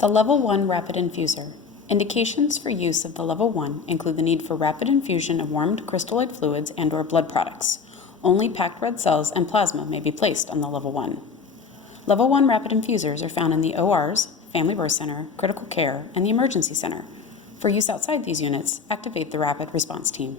The Level 1 Rapid Infuser. Indications for use of the Level 1 include the need for rapid infusion of warmed crystalloid fluids and/or blood products. Only packed red cells and plasma may be placed on the Level 1. Level 1 rapid infusers are found in the ORs, Family Birth Center, Critical Care, and the Emergency Center. For use outside these units, activate the Rapid Response Team.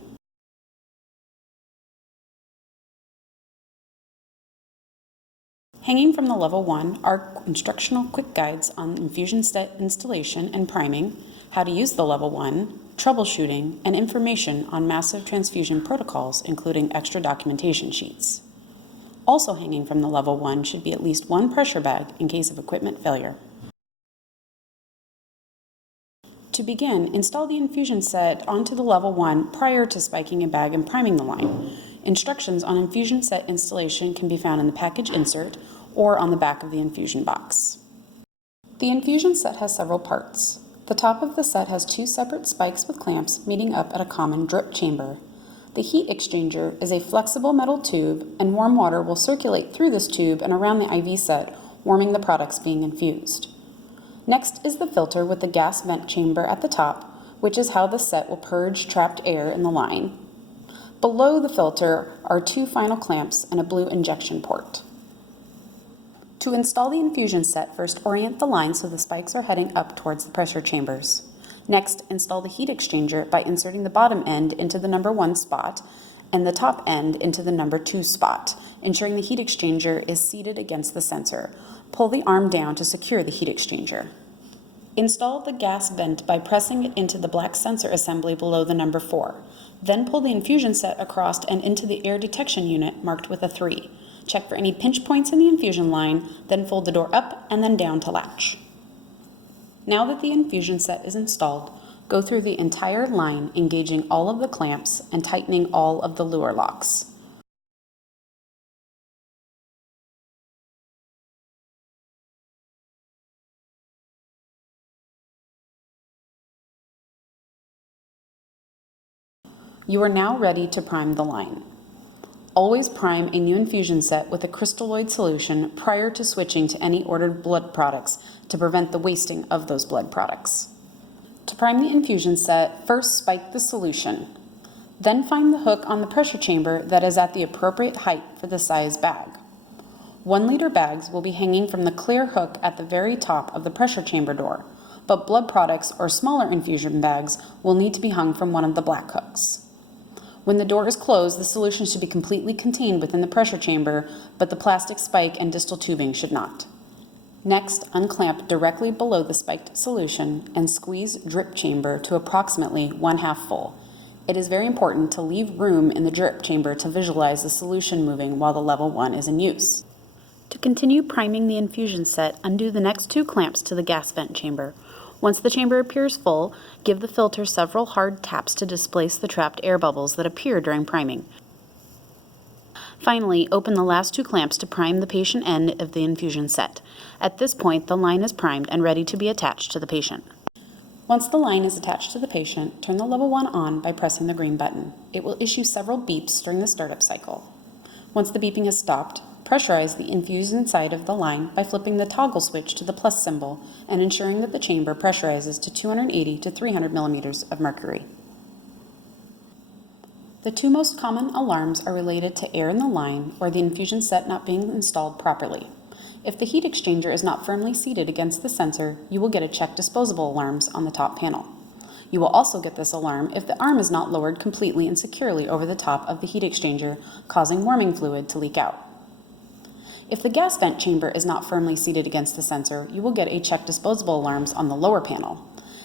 Hanging from the Level 1 are instructional quick guides on infusion set installation and priming, how to use the Level 1, troubleshooting, and information on massive transfusion protocols, including extra documentation sheets. Also hanging from the Level 1 should be at least one pressure bag in case of equipment failure. To begin, install the infusion set onto the Level 1 prior to spiking a bag and priming the line. Instructions on infusion set installation can be found in the package insert or on the back of the infusion box. The infusion set has several parts. The top of the set has two separate spikes with clamps meeting up at a common drip chamber. The heat exchanger is a flexible metal tube, and warm water will circulate through this tube and around the IV set, warming the products being infused. Next is the filter with the gas vent chamber at the top, which is how the set will purge trapped air in the line. Below the filter are two final clamps and a blue injection port. To install the infusion set, first orient the line so the spikes are heading up towards the pressure chambers. Next, install the heat exchanger by inserting the bottom end into the number 1 spot and the top end into the number 2 spot, ensuring the heat exchanger is seated against the sensor. Pull the arm down to secure the heat exchanger. Install the gas vent by pressing it into the black sensor assembly below the number 4. Then pull the infusion set across and into the air detection unit marked with a 3. Check for any pinch points in the infusion line, then fold the door up and then down to latch. Now that the infusion set is installed, go through the entire line, engaging all of the clamps and tightening all of the lure locks. You are now ready to prime the line. Always prime a new infusion set with a crystalloid solution prior to switching to any ordered blood products to prevent the wasting of those blood products. To prime the infusion set, first spike the solution. Then find the hook on the pressure chamber that is at the appropriate height for the size bag. 1-liter bags will be hanging from the clear hook at the very top of the pressure chamber door, but blood products or smaller infusion bags will need to be hung from one of the black hooks. When the door is closed, the solution should be completely contained within the pressure chamber, but the plastic spike and distal tubing should not. Next, unclamp directly below the spiked solution and squeeze drip chamber to approximately 1/2 full. It is very important to leave room in the drip chamber to visualize the solution moving while the Level 1 is in use. To continue priming the infusion set, undo the next 2 clamps to the gas vent chamber. Once the chamber appears full, give the filter several hard taps to displace the trapped air bubbles that appear during priming. Finally, open the last 2 clamps to prime the patient end of the infusion set. At this point, the line is primed and ready to be attached to the patient. Once the line is attached to the patient, turn the Level 1 on by pressing the green button. It will issue several beeps during the startup cycle. Once the beeping has stopped, pressurize the infusion side of the line by flipping the toggle switch to the plus symbol and ensuring that the chamber pressurizes to 280 to 300 millimeters of mercury. The 2 most common alarms are related to air in the line or the infusion set not being installed properly. If the heat exchanger is not firmly seated against the sensor, you will get a check disposable alarms on the top panel. You will also get this alarm if the arm is not lowered completely and securely over the top of the heat exchanger, causing warming fluid to leak out. If the gas vent chamber is not firmly seated against the sensor, you will get a check disposable alarms on the lower panel.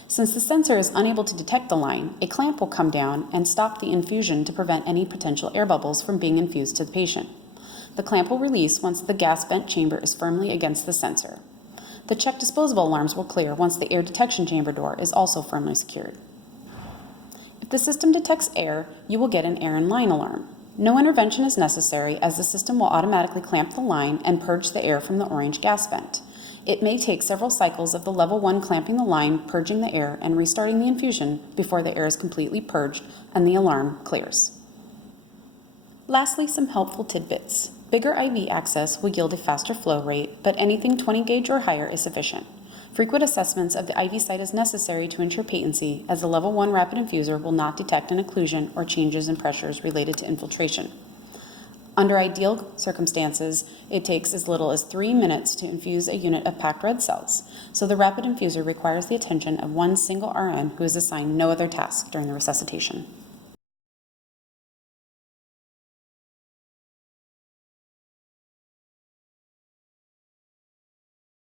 Since the sensor is unable to detect the line, a clamp will come down and stop the infusion to prevent any potential air bubbles from being infused to the patient. The clamp will release once the gas vent chamber is firmly against the sensor. The check disposable alarms will clear once the air detection chamber door is also firmly secured. If the system detects air, you will get an air in line alarm. No intervention is necessary as the system will automatically clamp the line and purge the air from the orange gas vent. It may take several cycles of the Level 1 clamping the line, purging the air, and restarting the infusion before the air is completely purged and the alarm clears. Lastly, some helpful tidbits. Bigger IV access will yield a faster flow rate, but anything 20 gauge or higher is sufficient. Frequent assessments of the IV site is necessary to ensure patency, as the level 1 rapid infuser will not detect an occlusion or changes in pressures related to infiltration. Under ideal circumstances, it takes as little as 3 minutes to infuse a unit of packed red cells, so the rapid infuser requires the attention of one single RN who is assigned no other task during the resuscitation.